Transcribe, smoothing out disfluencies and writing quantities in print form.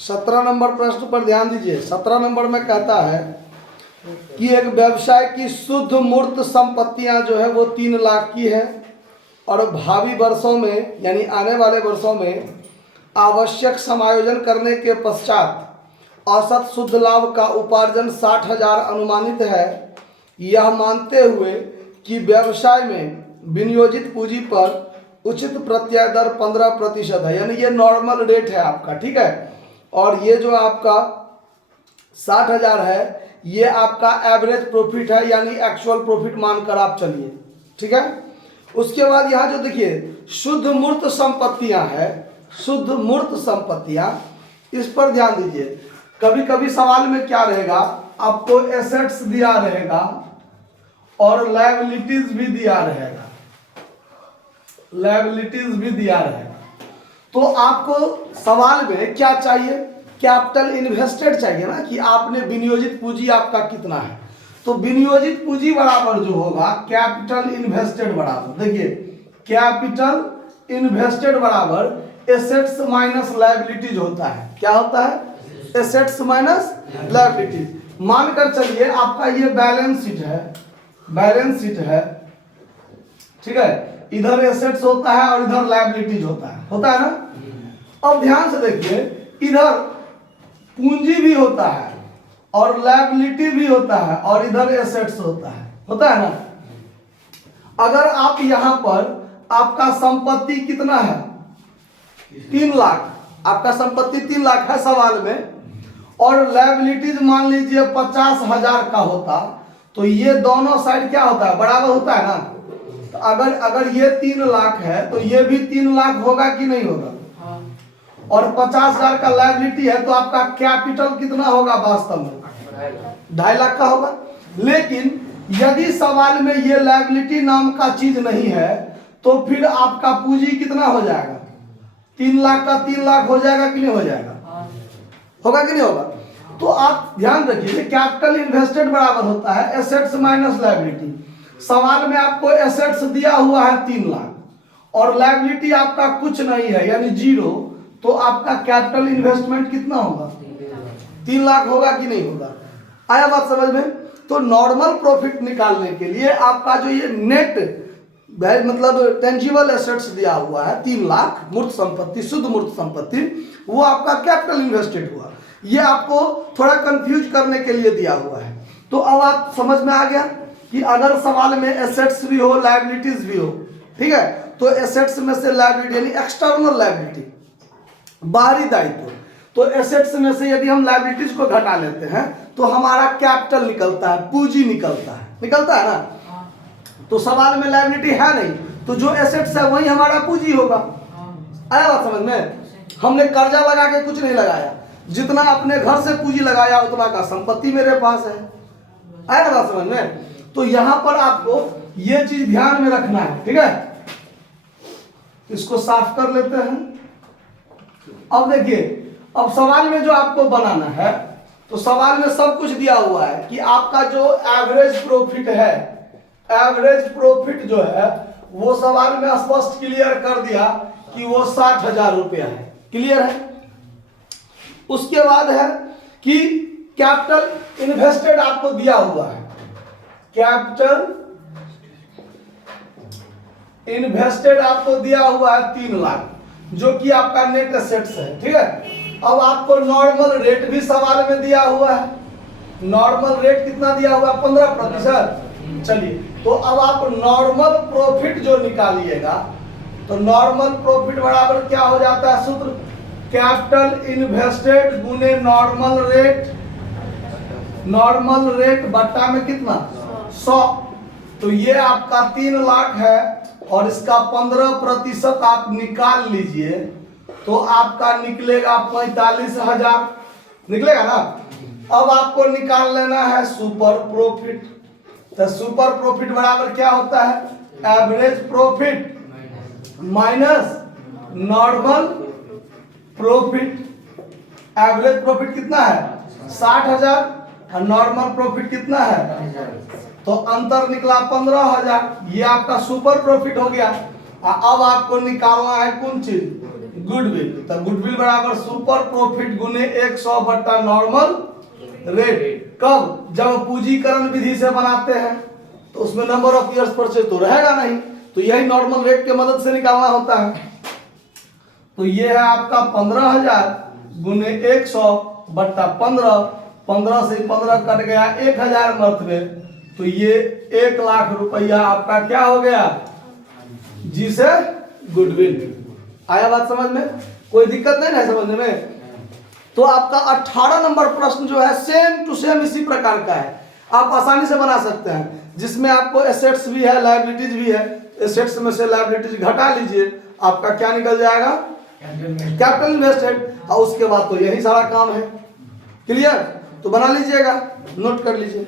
17 number प्रश्न पर ध्यान दीजिए। 17 नंबर में कहता है कि एक व्यवसाय की शुद्ध मूर्त संपत्तियां जो है वो 3 लाख की है और भावी वर्षों में यानी आने वाले वर्षों में आवश्यक समायोजन करने के पश्चात औसत शुद्ध लाभ का उपार्जन 60,000 अनुमानित है। यह मानते हुए कि व्यवसाय में विनियोजित पूंजी पर उचित प्रत्यय दर 15% है, यानी ये नॉर्मल रेट है आपका, ठीक है। और ये जो आपका 60,000 है ये आपका एवरेज प्रॉफिट है, यानी एक्चुअल प्रॉफिट मानकर आप चलिए, ठीक है। उसके बाद यहाँ जो देखिए शुद्ध मूर्त संपत्तियां है, शुद्ध मूर्त संपत्तियां, इस पर ध्यान दीजिए। कभी कभी सवाल में क्या रहेगा, आपको एसेट्स दिया रहेगा और लायबिलिटीज भी दिया रहेगा, लायबिलिटीज भी दिया रहेगा। तो आपको सवाल में क्या चाहिए, कैपिटल इन्वेस्टेड चाहिए ना, कि आपने विनियोजित पूंजी आपका कितना है। तो विनियोजित पूंजी बराबर जो होगा कैपिटल इन्वेस्टेड बराबर, देखिए कैपिटल इन्वेस्टेड बराबर एसेट्स माइनस लायबिलिटीज होता है। क्या होता है? Assets minus liabilities. मानकर चलिए आपका ये बैलेंस शीट है, बैलेंस शीट है, ठीक है। इधर एसेट्स होता है और इधर लायबिलिटीज होता है ना। अब ध्यान से देखिए, इधर पूंजी भी होता है और लायबिलिटी भी होता है और इधर एसेट्स होता है ना। अगर आप यहां पर आपका संपत्ति कितना है 3 लाख, आपका संपत्ति 3 लाख है सवाल में, और लायबिलिटीज मान लीजिए 50,000 का होता, तो ये दोनों साइड क्या होता है, बराबर होता है ना। तो अगर ये 3 लाख है तो ये भी 3 लाख होगा कि नहीं होगा, और 50,000 का लायबिलिटी है, तो आपका कैपिटल कितना होगा वास्तव में 2.5 लाख का होगा। लेकिन यदि सवाल में ये लायबिलिटी नाम का चीज नहीं है तो फिर आपका पूंजी कितना हो जाएगा, 3 लाख का 3 लाख हो जाएगा कि नहीं हो जाएगा, होगा कि नहीं होगा। तो आप ध्यान रखिए कैपिटल इन्वेस्टेड बराबर होता है एसेट्स माइनस लायबिलिटी। सवाल में आपको एसेट्स दिया हुआ है 3 लाख और लायबिलिटी आपका कुछ नहीं है यानी 0, तो आपका कैपिटल इन्वेस्टमेंट कितना होगा, 3 लाख होगा कि नहीं होगा। आया बात समझ में। तो नॉर्मल प्रॉफिट निकालने के लिए आपका जो ये नेट मतलब टेंजिबल एसेट्स दिया हुआ है 3 लाख मूर्त संपत्ति, शुद्ध मूर्त संपत्ति, वो आपका कैपिटल इन्वेस्टेड हुआ। ये आपको थोड़ा कंफ्यूज करने के लिए दिया हुआ है। तो अब आप समझ में आ गया कि अगर सवाल में एसेट्स भी हो लायबिलिटीज भी हो, ठीक है, तो एसेट्स में से लायबिलिटी यानी एक्सटर्नल लायबिलिटी, बाहरी दायित्व, तो एसेट्स में से यदि हम लायबिलिटीज को घटा लेते हैं तो हमारा कैपिटल निकलता है, पूंजी निकलता है ना। तो सवाल में लायबिलिटी है नहीं, तो जो एसेट्स है वही हमारा पूंजी होगा। आया बात समझ में। हमने कर्जा लगा के कुछ नहीं लगाया, जितना अपने घर से पूंजी लगाया उतना का संपत्ति मेरे पास है। आया बात समझ में। तो यहां पर आपको ये चीज ध्यान में रखना है, ठीक है। इसको साफ कर लेते हैं। अब देखिए, अब सवाल में जो आपको बनाना है, तो सवाल में सब कुछ दिया हुआ है कि आपका जो एवरेज प्रॉफिट है, एवरेज प्रॉफिट जो है वो सवाल में स्पष्ट क्लियर कर दिया कि वो 60,000 रुपया है, क्लियर है। उसके बाद है कि कैपिटल इन्वेस्टेड आपको दिया हुआ है, कैपिटल इन्वेस्टेड आपको दिया हुआ है 3 लाख, जो कि आपका नेट एसेट्स है, ठीक है। अब आपको नॉर्मल रेट भी सवाल में दिया हुआ है, नॉर्मल रेट कितना दिया हुआ है 15%। चलिए, तो अब आप नॉर्मल प्रॉफिट जो निकालिएगा, तो नॉर्मल प्रॉफिट बराबर क्या हो जाता है सूत्र, कैपिटल इन्वेस्टेड गुने नॉर्मल रेट, नॉर्मल रेट बट्टा में कितना 100। तो ये आपका 3 लाख है और इसका 15% आप निकाल लीजिए तो आपका निकलेगा 45,000, निकलेगा ना। अब आपको निकाल लेना है सुपर प्रॉफिट। तो सुपर प्रॉफिट बराबर क्या होता है, average profit minus normal profit. Average profit कितना है 60,000 और नॉर्मल प्रॉफिट कितना है, तो अंतर निकला 15,000। ये आपका सुपर प्रॉफिट हो गया। अब आपको निकालना है कौन चीज, गुडविल। तो गुडविल बराबर सुपर प्रॉफिट गुने 100 बट्टा नॉर्मल रेट। कब? जब पूंजीकरण विधि से बनाते हैं तो उसमें नंबर ऑफ ईयर्स परचेज तो रहेगा नहीं, तो यही नॉर्मल रेट के मदद से निकालना होता है। तो ये है आपका 15,000 गुने 100 बट्टा 15, 15 से 15 कट गया 1,000 मरतबे, तो ये 1 लाख रुपया आपका क्या हो गया, जी से गुडविल। आया बात समझ में? कोई दिक्कत नहीं है समझने में? तो आपका 18 नंबर प्रश्न जो है सेम टू सेम इसी प्रकार का है, आप आसानी से बना सकते हैं, जिसमें आपको एसेट्स भी है लायबिलिटीज भी है। एसेट्स में से लायबिलिटीज घटा लीजिए, आपका क्या निकल जाएगा, कैपिटल इन्वेस्टेड, और उसके बाद तो यही सारा काम है। क्लियर? तो बना लीजिएगा, नोट कर लीजिए।